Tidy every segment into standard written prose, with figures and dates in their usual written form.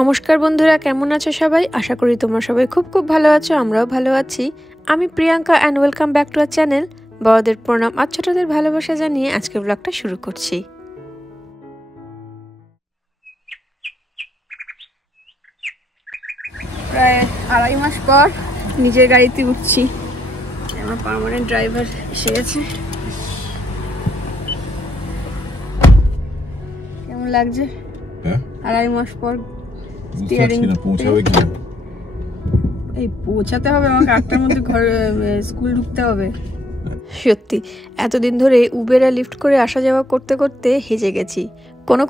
নমস্কার বন্ধুরা, কেমন আছো সবাই? আশা করি তোমরা সবাই খুব খুব ভালো আছো। আমরাও ভালো আছি। আমি Priyanka and welcome back to our channel. বড়দের প্রণাম আর ছোটদের ভালোবাসা জানিয়ে আজকের ব্লগটা শুরু করছি। প্রায় 2.5 মাস পর নিজের গাড়িতে উঠছি। আমার পার্মানেন্ট ড্রাইভার এসে গেছে। কেমন লাগছে? 2.5 মাস পর পৌঁছাতে হবে আমাকে 8টার মধ্যে ঘরে, স্কুল ঢুকতে হবে। সত্যি এতদিন ধরে উবের আর লিফট করে আসা যাওয়া করতে করতে হেজে গেছি।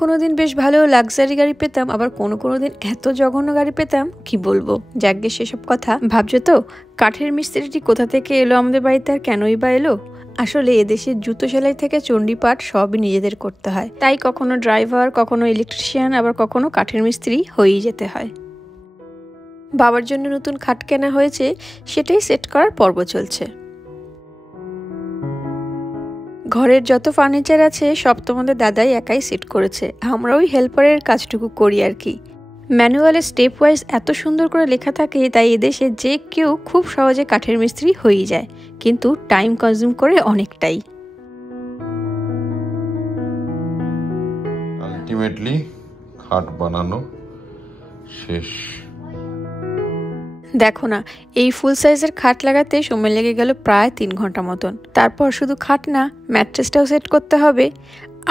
কোনো দিন বেশ ভালো লাক্সারি গাড়ি পেতাম, আবার কোনো দিন এত জঘন্য গাড়ি পেতাম কি বলবো। যাকগে সেসব কথা। ভাবছো তো কাঠের মিস্ত্রিটি কোথা থেকে এলো আমাদের বাড়িতে, আর কেনই বা এলো? আসলে এদেশের জুতো সেলাই থেকে চণ্ডীপাঠ সবই নিজেদের করতে হয়, তাই কখনো ড্রাইভার, কখনো ইলেকট্রিশিয়ান, আবার কখনো কাঠের মিস্ত্রি হয়েই যেতে হয়। বাবার জন্য নতুন খাট কেনা হয়েছে, সেটাই সেট করার পর্ব চলছে। ঘরের যত ফার্নিচার আছে সব তোমাদের দাদাই একাই সেট করেছে, আমরা ওই হেল্পারের কাজটুকু করি আর কি। ম্যানুয়ালে স্টেপ ওয়াইজ এত সুন্দর করে লেখা থাকে, তাই এদেশে যে কেউ খুব সহজে কাঠের মিস্ত্রি হয়েই যায়, কিন্তু টাইম কনজিউম করে অনেকটাই। আলটিমেটলি খাট বানানো শেষ। দেখো না, এই ফুল সাইজের খাট লাগাতে সময় লেগে গেল প্রায় 3 ঘন্টা মতন। তারপর শুধু খাট না, ম্যাট্রেসটাও সেট করতে হবে।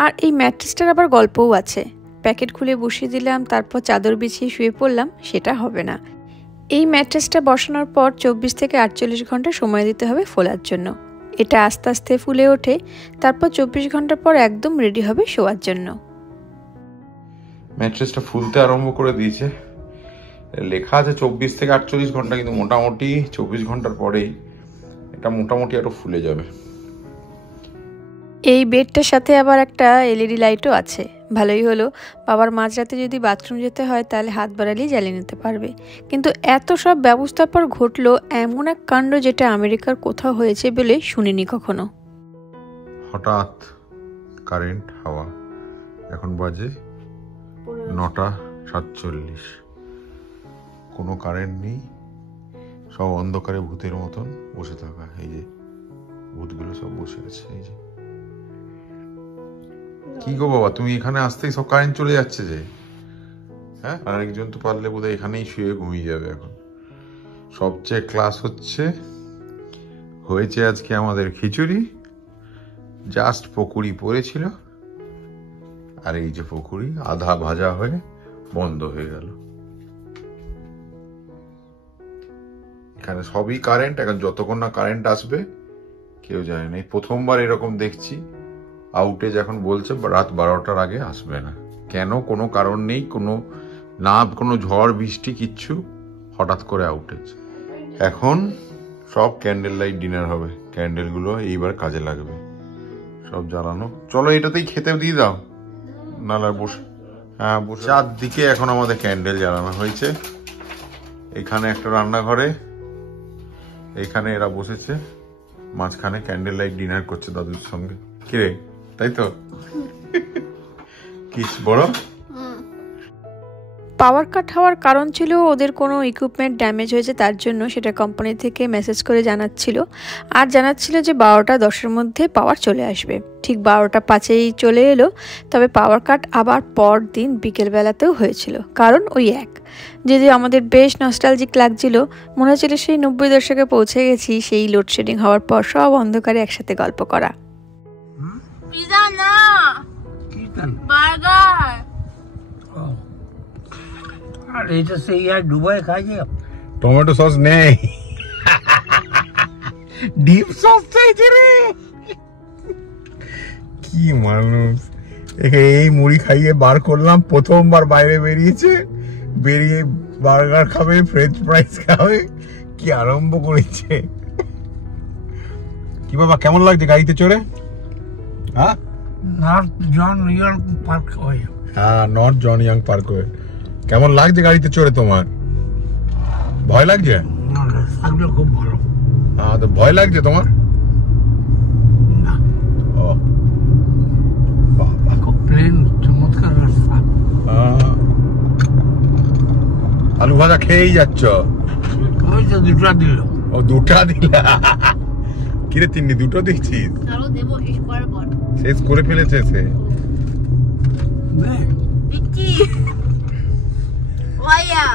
আর এই ম্যাট্রেসটার আবার গল্পও আছে। প্যাকেট খুলে বসিয়ে দিলাম, তারপর চাদর বিছিয়ে শুয়ে পড়লাম, সেটা হবে না। এই ম্যাট্রেসটা বসানোর পর 24 থেকে 48 ঘন্টা সময় দিতে হবে ফোলার জন্য। এটা আস্তে আস্তে ফুলে ওঠে, তারপর 24 ঘন্টা পর একদম রেডি হবে শোয়ার জন্য। ম্যাট্রেসটা ফুলতে আরম্ভ করে দিয়েছে। লেখা আছে 24 থেকে 48 ঘন্টা, কিন্তু মোটামুটি 24 ঘন্টার পরেই এটা মোটামুটি আরো ফুলে যাবে। এই বেডটার সাথে আবার একটা এলইডি লাইটও আছে। ভালোই হলো, বাবার মাঝরাতে যদি বাথরুম যেতে হয় তাহলে হাত বাড়ালেই জ্বালিয়ে নিতে পারবে। কিন্তু এত সব ব্যবস্থার পর ঘটলো এমন এক কাণ্ড, যেটা আমেরিকার কোথাও হয়েছে বলে শুনিনি কখনো। হঠাৎ কারেন্ট হাওয়া। এখন বাজে 9:47। কোনো কারেন্ট নেই, সব অন্ধকারে ভূতের মতন বসে থাকা। এই যে ভূতগুলো সব বসে আছে। এই যে কি গো বাবা, তুমি এখানে আসতেই সব কারেন্ট চলে যাচ্ছে যে? হ্যাঁ, আর একজন তো পারলে বোধহয় এখানেই শুয়ে ঘুমিয়ে যাবে এখন। সবচেয়ে ক্লাস হয়েছে আজকে আমাদের খিচুড়ি। জাস্ট পকুড়ি পড়েছিল, আর এই যে পকুড়ি আধা ভাজা হয়ে বন্ধ হয়ে গেল। এখানে সবই কারেন্ট। এখন যতক্ষণ না কারেন্ট আসবে কেউ জানে না। এই প্রথমবার এরকম দেখছি আউটেজ এখন বলছে রাত 12টার আগে আসবে না। কেন? কোনো কারণ নেই, কোনো ঝড় বৃষ্টি কিচ্ছু, হঠাৎ করে আউটেজ। এখন সব ক্যান্ডেল লাইট ডিনার হবে। ক্যান্ডেলগুলো এইবার কাজে লাগবে, সব জ্বালানো। চলো এটাতেই খেতে দিয়ে দাও, নালা বসে। হ্যাঁ বসে। চারদিকে এখন আমাদের ক্যান্ডেল জ্বালানো হয়েছে। এখানে একটা রান্নাঘরে, এখানে এরা বসেছে, মাঝখানে ক্যান্ডেল লাইট ডিনার করছে দাদুর সঙ্গে। কিরে, তাই তো? কি বড় পাওয়ার কাট হওয়ার কারণ ছিল ওদের কোনো ইকুইপমেন্ট ড্যামেজ হয়েছে, তার জন্য সেটা কোম্পানি থেকে মেসেজ করে জানাচ্ছিল। আর জানাচ্ছিল যে 12:10-এর মধ্যে পাওয়ার চলে আসবে। ঠিক 12:05-এই চলে এলো। তবে পাওয়ার কাট আবার পর দিন বিকেলবেলাতেও হয়েছিল, কারণ ওই এক। যদি আমাদের বেশ নস্টালজিক লাগছিল, মনে হচ্ছিল সেই 90 দশকে পৌঁছে গেছি, সেই লোডশেডিং হওয়ার পর সব অন্ধকারে একসাথে গল্প করা। পিজা না, বার্গার। আর এটা সেই আর দুবাই খাইছে। টমেটো সস নেই, ডিপ সস চাইছে রে। কি মানুষ! এই মুড়ি খাইয়ে বার করলাম, প্রথমবার বাইরে বেরিয়ে বার্গার খাবে, ফ্রেঞ্চ ফ্রাইস খাবে, কি আরম্ভ করেছে। কি বাবা, কেমন লাগছে গাড়িতে চড়ে? হ্যাঁ, নর্থ জন ইয়াং পার্ক ওয়ে। হ্যাঁ, নর্থ জন ইয়াং পার্ক ওয়ে। কেমন লাগছে গাড়িতে চড়ে তোমার? ভয় লাগছে? খুব ভালো। হ্যাঁ, তো ভয় লাগছে তোমার? না। ও বাবা, খুব প্লেন, চমৎকার রাস্তা। ভাজা খেয়েই যাচ্ছ? ওই তো দুটা দিল। ও দুটা দিলা? কিরে তিন্নি দুটো দিচ্ছিস? আরো দেবো শেষ করার পর। শেষ করে ফেলেছে সে। দিচ্ছি। ভাইয়া।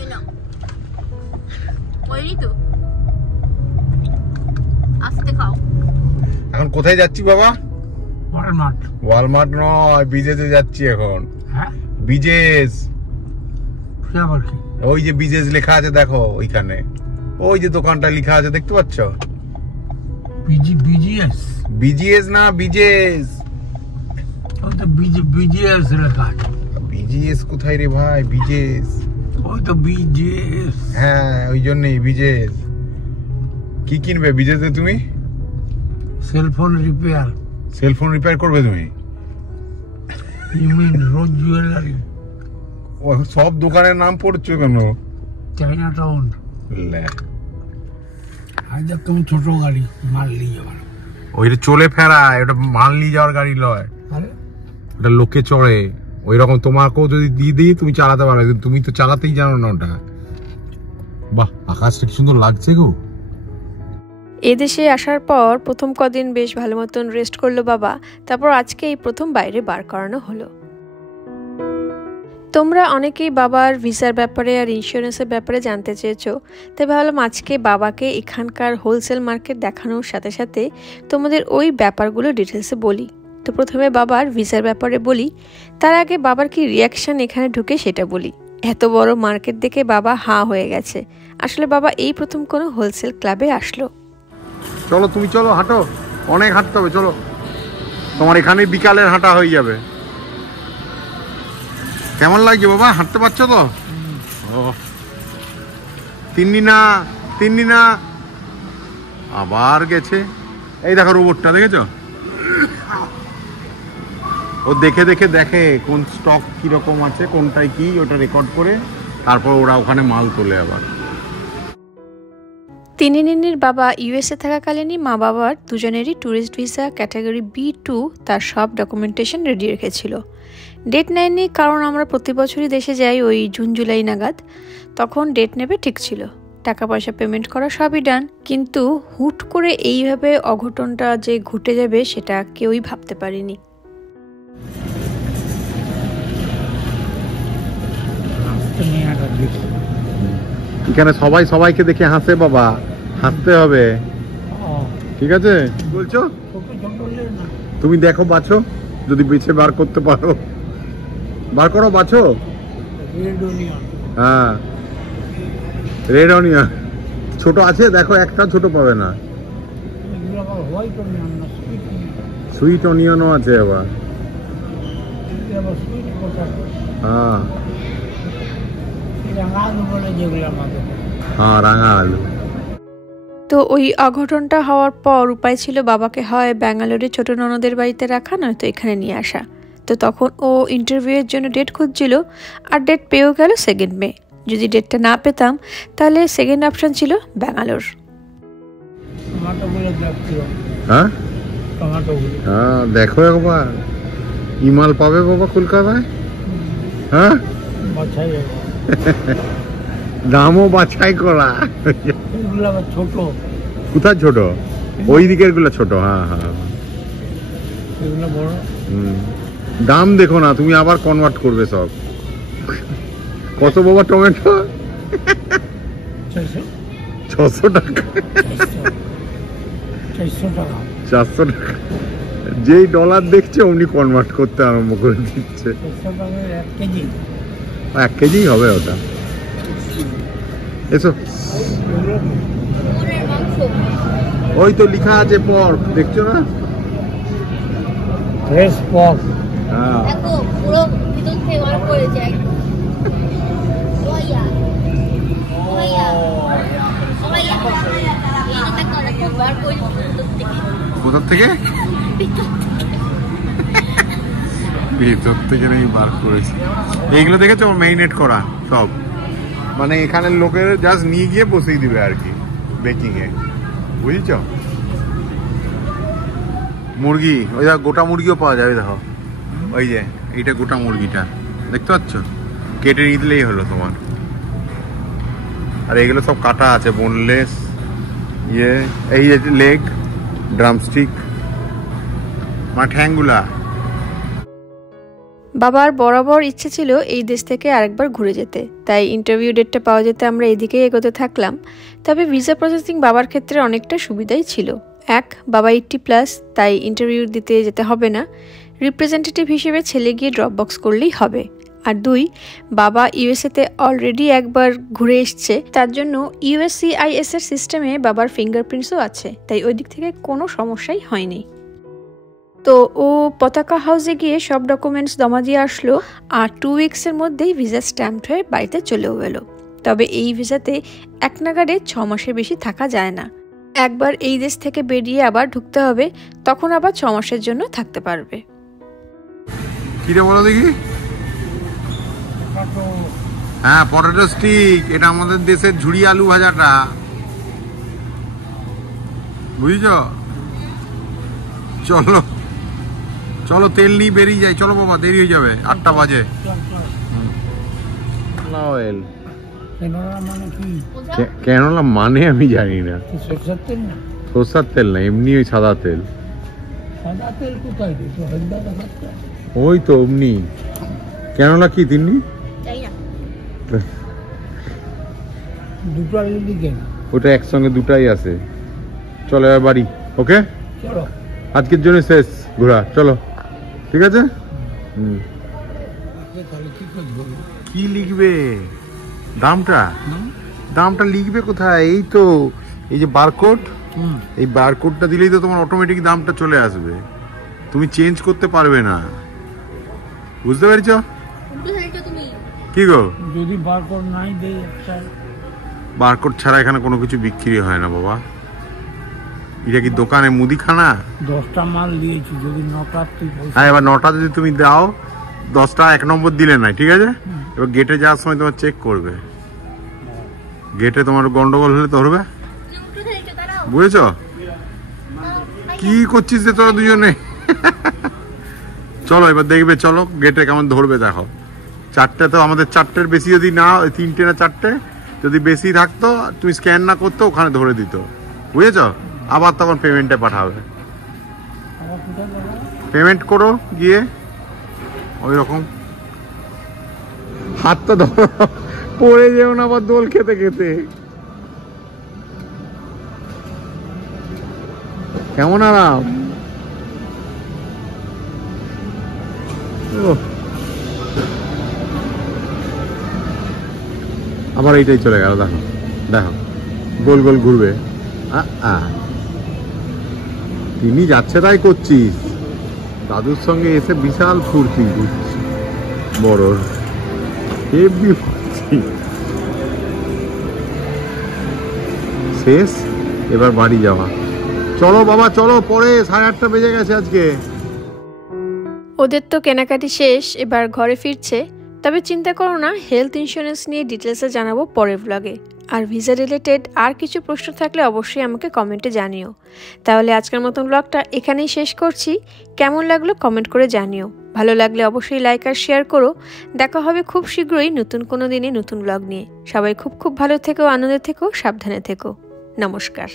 এই নাও। ওইটাই তো। আস্তে খাও। এখন কোথায় যাচ্ছি বাবা? ওয়ালমার্ট। ওয়ালমার্ট নয়, বিজেসে যাচ্ছি এখন। হ্যাঁ বিজেস। সে আবার কি? ওই যে বিজেস লেখা আছে দেখো ওইখানে, ওই যে দোকানটা লেখা আছে দেখতে পাচ্ছ? বিজিএস। বিজিএস না বিজেস। ওই তো বিজিএস লেখা আছে। বিজিএস কোথায় রে ভাই? বিজেস। ওই তো বিজিএস। হ্যাঁ ওই জন্যই বিজেস। কি কিনবে বিজেসে তুমি? Cellphone repair. সেলফোন রিপেয়ার করবে তুমি? You mean rose jewellery? ও সব দোকানের নাম পড়ছো কেন? চাইনা টাউন। আজ তুমি ছোট গাড়ি মাল নিয়ে যাবার। ওইটা চলে ফেরা, ওটা মাল নিয়ে যাওয়ার গাড়ি নয়, ওটা লোকে চড়ে। ওই রকম তোমাকেও যদি দিয়ে দিই তুমি চালাতে পারবে, কিন্তু তুমি তো চালাতেই জানো না ওটা। বাহ, আকাশটা কি সুন্দর লাগছে গো। এদেশে আসার পর প্রথম কদিন বেশ ভালো মতন রেস্ট করলো বাবা, তারপর আজকে এই প্রথম বাইরে বার করানো হলো। তোমরা অনেকেই বাবার ভিসার ব্যাপারে আর ইন্স্যুরেন্সের ব্যাপারে জানতে চেয়েছো, তাই ভাবলাম আজকে বাবাকে এখানকার হোলসেল মার্কেট দেখানোর সাথে সাথে তোমাদের ওই ব্যাপারগুলো ডিটেলসে বলি। তো প্রথমে বাবার ভিসার ব্যাপারে বলি, তার আগে বাবার কি রিয়াকশান এখানে ঢুকে সেটা বলি। এত বড় মার্কেট দেখে বাবা হাঁ হয়ে গেছে। আসলে বাবা এই প্রথম কোনো হোলসেল ক্লাবে আসলো। চলো তুমি চলো, হাঁটো, অনেক হাঁটতে হবে, চলো। তোমার এখানে বিকালের হাঁটা হয়ে যাবে। কেমন লাগছে বাবা, হাঁটতে পারছো তো? ও তিন্নি না আবার গেছে। এই দেখো রোবটটা, দেখেছো? ও দেখে কোন স্টক কিরকম আছে, কোনটাই কি, ওটা রেকর্ড করে তারপর ওরা ওখানে মাল তোলে। আবার তিন্নির বাবা ইউএসএ থাকাকালীনই মা বাবার দুজনেরই ট্যুরিস্ট ভিসা ক্যাটাগরি B2 তার সব ডকুমেন্টেশন রেডি রেখেছিল। ডেট নেয়নি, কারণ আমরা প্রতি বছরই দেশে যাই ওই জুন জুলাই নাগাদ, তখন ডেট নেবে ঠিক ছিল, টাকা পয়সা পেমেন্ট করা সবই ডান। কিন্তু হুট করে এইভাবে অঘটনটা যে ঘটে যাবে সেটা কেউই ভাবতে পারিনি। এখানে সবাই সবাইকে দেখে হাসে বাবা, হাসতে হবে, ঠিক আছে? বলছো তুমি দেখো, বাছো, যদি বেছে বার করতে পারো বার করো, বাছো। হ্যাঁ রেড অনিয়ন ছোট আছে, দেখো একটা ছোট পাবে না। সুইট অনিয়নও আছে আবার। হ্যাঁ হ্যাঁ রাঙা আলু। তো ওই অঘটনটা হওয়ার পর উপায় ছিল বাবাকে হয় ব্যাঙ্গালোরে ছোট ননদের বাড়িতে রাখা, নয়তো এখানে নিয়ে আসা। তো তখন ও ইন্টারভিউয়ের জন্য ডেট খুঁজছিল, আর ডেট পেয়েও গেল 2 মে। যদি ডেটটা না পেতাম তাহলে সেকেন্ড অপশন ছিল ব্যাঙ্গালোর। হ্যাঁ হ্যাঁ দেখো একবার, ইমাল পাবে বাবা কলকাতায়। হ্যাঁ দামও বাছাই করা। ছোট কোথায় ছোট? ওই দিকের গুলো ছোট। হ্যাঁ হ্যাঁ দাম দেখো না, তুমি আবার কনভার্ট করবে সব। কত বাবা টমেটো? 600 টাকা। 400 টাকা। যেই ডলার দেখছে অমনি কনভার্ট করতে আরম্ভ করে দিচ্ছে। 1 কেজি হবে ওটা। এসো, ওই তো লেখা আছে পর্ক, দেখছো না? Fresh pork. হ্যাঁ দেখো পুরো ভিতর থেকে বার করে যায়। ভাইয়া ভাইয়া ভাইয়া এই দেখো দেখো বার করে ভিতর থেকে। কোথা থেকে? ভিতর থেকে নেই, বার করেছি। এইগুলো দেখেছো মেরিনেট করা সব, মানে এখানের লোকের জাস্ট নিয়ে গিয়ে বসিয়ে দিবে আর কি বেকিং এ, বুঝেছ? মুরগি, ওই দেখো গোটা মুরগিও পাওয়া যাবে। দেখো ওই যে এইটা গোটা মুরগিটা দেখতে পাচ্ছ, কেটে নিলেই হলো তোমার। আর এগুলো সব কাটা আছে, বোনলেস, এই যে লেগ, ড্রামস্টিক, মানে ঠ্যাংগুলা। বাবার বরাবর ইচ্ছে ছিল এই দেশ থেকে আরেকবার ঘুরে যেতে, তাই ইন্টারভিউ ডেটটা পাওয়া যেতে আমরা এদিকেই এগোতে থাকলাম। তবে ভিসা প্রসেসিং বাবার ক্ষেত্রে অনেকটা সুবিধাই ছিল। এক, বাবা 80+, তাই ইন্টারভিউ দিতে যেতে হবে না, রিপ্রেজেন্টেটিভ হিসেবে ছেলে গিয়ে ড্রপ বক্স করলেই হবে। আর 2, বাবা ইউএসএতে অলরেডি একবার ঘুরে এসছে, তার জন্য USCIS এর সিস্টেমে বাবার ফিঙ্গারপ্রিন্টসও আছে, তাই ওই দিক থেকে কোনো সমস্যাই হয়নি। তো ও পতাকা হাউসে গিয়ে সব ডকুমেন্টস জমা দিয়ে আসলো, আর 2 উইক্সের মধ্যেই ভিসা স্ট্যাম্পড হয়ে বাড়িতে চলেও এলো। তবে এই ভিসাতে এক নাগাড়ে 6 মাসের বেশি থাকা যায় না। একবার এই দেশ থেকে বেরিয়ে আবার ঢুকতে হবে, তখন আবার 6 মাসের জন্য থাকতে পারবে। কি রে বলো দেখি? হ্যাঁ, পটেটো স্টিক। এটা আমাদের দেশের ঝুড়ি আলু ভাজাটা, বুঝছ? চলো চলো, তেল নিয়ে বেরিয়ে যাই। চলো বাবা, দেরি হয়ে যাবে, 8টা বাজে। অয়েল কেনলা মানে আমি জানি না। সরষের তেল না, এমনি ওই সাদা তেল। ওই তো অমনি। কেনলা কি তিন্নি? ওটা একসঙ্গে দুটাই আছে। চলো এবার বাড়ি। ওকে, আজকের জন্য শেষ ঘোরা। চলো, ঠিক আছে। কি লিখবে? দামটা লিখবে কোথায়? এই তো, এই যে বারকোড, এই বারকোডটা দিলেই তো তোমার অটোমেটিক দামটা চলে আসবে, তুমি চেঞ্জ করতে পারবে না। বুঝতে পেরেছ? কি গো, যদি বারকোড নাই দেই, বারকোড ছাড়া এখানে কোনো কিছু বিক্রি হয় না বাবা। এটা কি দোকানে মুদিখানা? 10টা মাল দিয়েছি, যদি 9টা তুই। হ্যাঁ, এবার 9টা যদি তুমি দাও, 10টা 1 নম্বর দিলে না, ঠিক আছে? এবার গেটে যাওয়ার সময় তোমার চেক করবে, গেটে তোমার গন্ডগোল হলে ধরবে। বুঝেছ? কি করছিস যে তোরা দুজনে? চলো এবার দেখবে, চলো গেটে কেমন ধরবে দেখো। 4টে তো আমাদের, 4টের বেশি যদি না, 3টে না 4টে যদি বেশি থাকতো, তুমি স্ক্যান না করতো, ওখানে ধরে দিত। বুঝেছ? আবার তখন পেমেন্টে পাঠাবে। পেমেন্ট করো গিয়ে, ওই রকম। হাতটা ধরো, পড়ে যেও না আবার দোল খেতে খেতে। কেমন আরাম। আমার এইটাই চলে গেল, দেখো দেখো, গোল গোল ঘুরবে। তিনি যাচ্ছে তাই করছিস। দাদুর সঙ্গে এসে বিশাল ফুর্তি বড়, হেভি ফুর্তি। শেষ, এবার বাড়ি যাওয়া। চলো বাবা চলো, পরে 8:30 বেজে গেছে আজকে। ওদের তো কেনাকাটি শেষ, এবার ঘরে ফিরছে। তবে চিন্তা করো না, হেলথ ইন্স্যুরেন্স নিয়ে ডিটেলসে জানাবো পরের ব্লগে। আর ভিসা রিলেটেড আর কিছু প্রশ্ন থাকলে অবশ্যই আমাকে কমেন্টে জানিও। তাহলে আজকের মতন ব্লগটা এখানেই শেষ করছি। কেমন লাগলো কমেন্ট করে জানিও। ভালো লাগলে অবশ্যই লাইক আর শেয়ার করো। দেখা হবে খুব শীঘ্রই নতুন কোনো দিনে নতুন ব্লগ নিয়ে। সবাই খুব খুব ভালো থেকো, আনন্দে থেকো, সাবধানে থেকো। নমস্কার।